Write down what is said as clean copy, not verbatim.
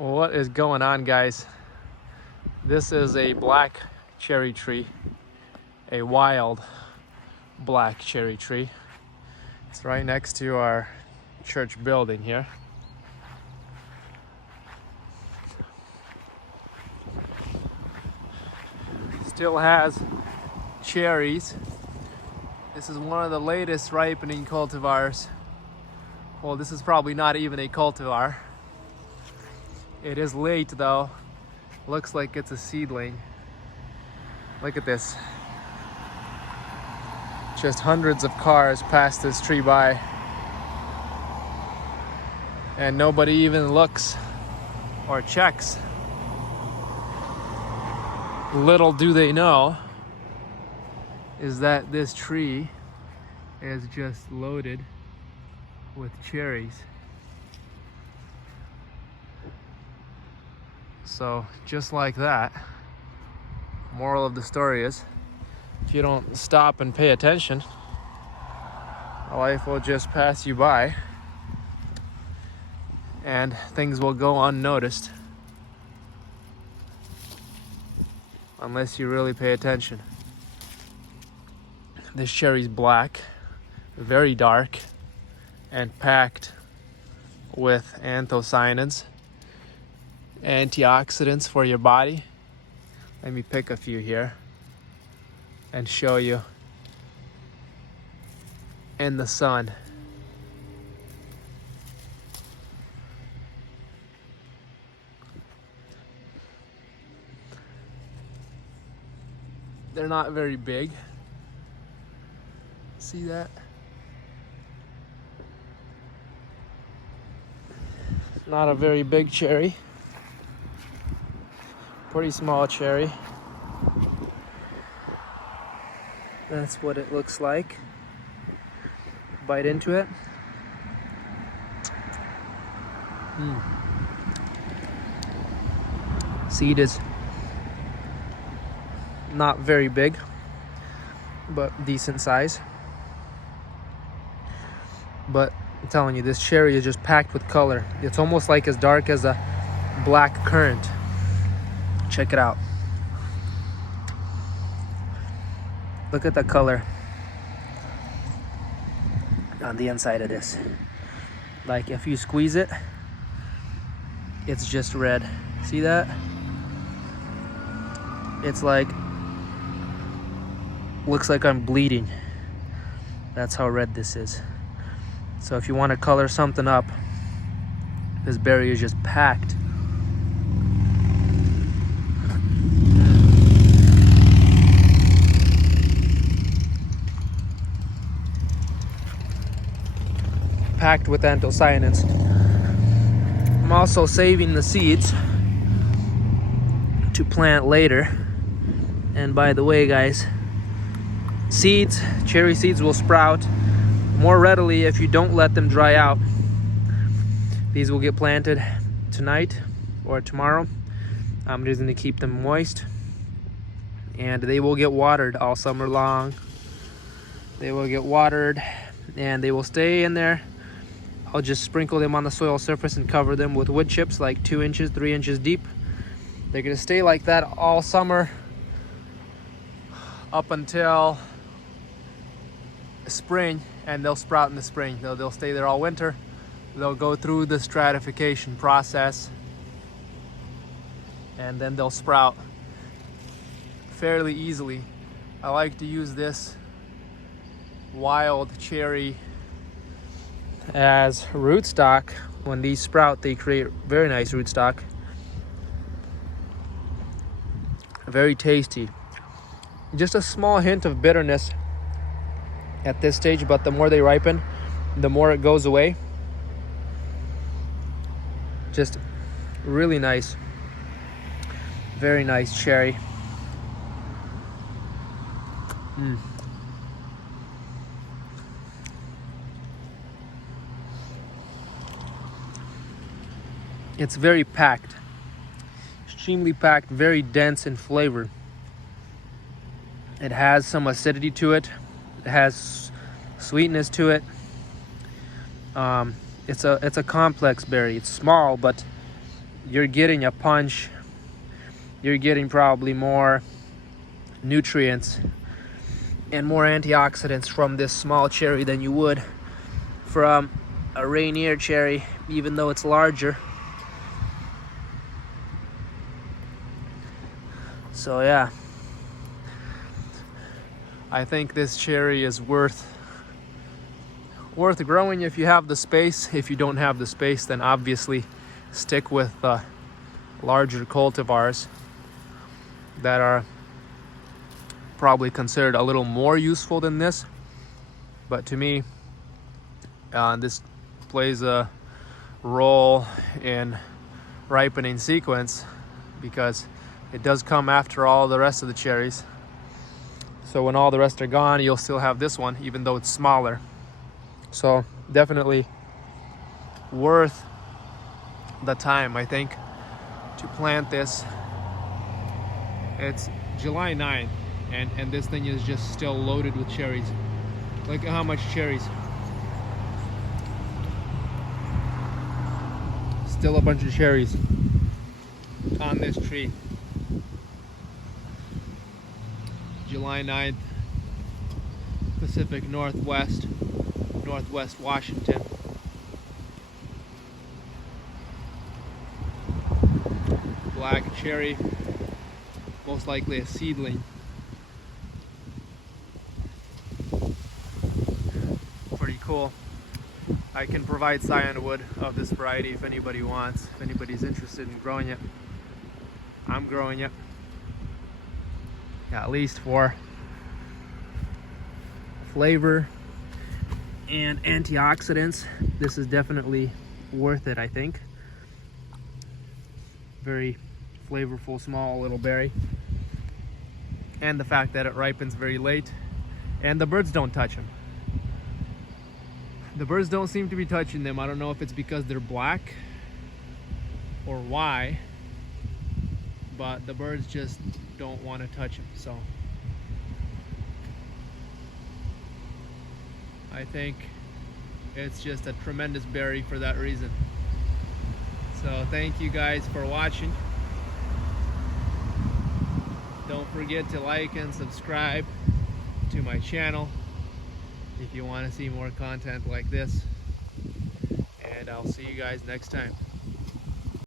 What is going on, guys? This is a black cherry tree, a wild black cherry tree. It's right next to our church building here. Still has cherries. This is one of the latest ripening cultivars. Well, this is probably not even a cultivar. It is late though. Looks like it's a seedling. Look at this. Just hundreds of cars passed this tree by. And nobody even looks or checks. Little do they know is that this tree is just loaded with cherries. So just like that, moral of the story is, if you don't stop and pay attention, life will just pass you by and things will go unnoticed unless you really pay attention. This cherry's black, very dark, and packed with anthocyanins, antioxidants for your body. Let me pick a few here and show you in the sun. They're not very big. See that? Not a very big cherry. Pretty small cherry. That's what it looks like. Bite into it. Seed is not very big, but decent size. But I'm telling you, this cherry is just packed with color. It's almost like as dark as a black currant. Check it out. Look at the color on the inside of this. Like if you squeeze it, it's just red. See that? It's like, looks like I'm bleeding. That's how red this is. So if you want to color something up, this berry is just packed. Packed with anthocyanins. I'm also saving the seeds to plant later. And by the way, guys, seeds, cherry seeds will sprout more readily if you don't let them dry out. These will get planted tonight or tomorrow. I'm just going to keep them moist, and they will get watered all summer long. They will get watered and they will stay in there. I'll just sprinkle them on the soil surface and cover them with wood chips like 2 inches, 3 inches deep. They're going to stay like that all summer up until spring, and they'll sprout in the spring. They'll stay there all winter. They'll go through the stratification process and then they'll sprout fairly easily. I like to use this wild cherry as rootstock. When these sprout, they create very nice rootstock. Very tasty. Just a small hint of bitterness at this stage, but the more they ripen, the more it goes away. Just really nice. Very nice cherry. It's very packed, extremely packed, very dense in flavor. It has some acidity to it. It has sweetness to it. It's a complex berry. It's small, but you're getting a punch. You're getting probably more nutrients and more antioxidants from this small cherry than you would from a Rainier cherry, even though it's larger. So yeah, I think this cherry is worth growing if you have the space. If you don't have the space, then obviously stick with larger cultivars that are probably considered a little more useful than this. But to me, this plays a role in ripening sequence because it does come after all the rest of the cherries. So when all the rest are gone, you'll still have this one, even though it's smaller. So definitely worth the time, I think, to plant this. It's July 9th, and this thing is just still loaded with cherries. Look at how much cherries. Still a bunch of cherries on this tree. July 9th, Pacific Northwest, Northwest Washington. Black cherry, most likely a seedling. Pretty cool. I can provide scion wood of this variety if anybody wants, if anybody's interested in growing it. I'm growing it. At least for flavor and antioxidants, this is definitely worth it, I think. Very flavorful, small little berry. And the fact that it ripens very late. And the birds don't touch them. The birds don't seem to be touching them. I don't know if it's because they're black or why, but the birds just don't want to touch them. So I think it's just a tremendous berry for that reason. So thank you guys for watching. Don't forget to like and subscribe to my channel if you want to see more content like this. And I'll see you guys next time.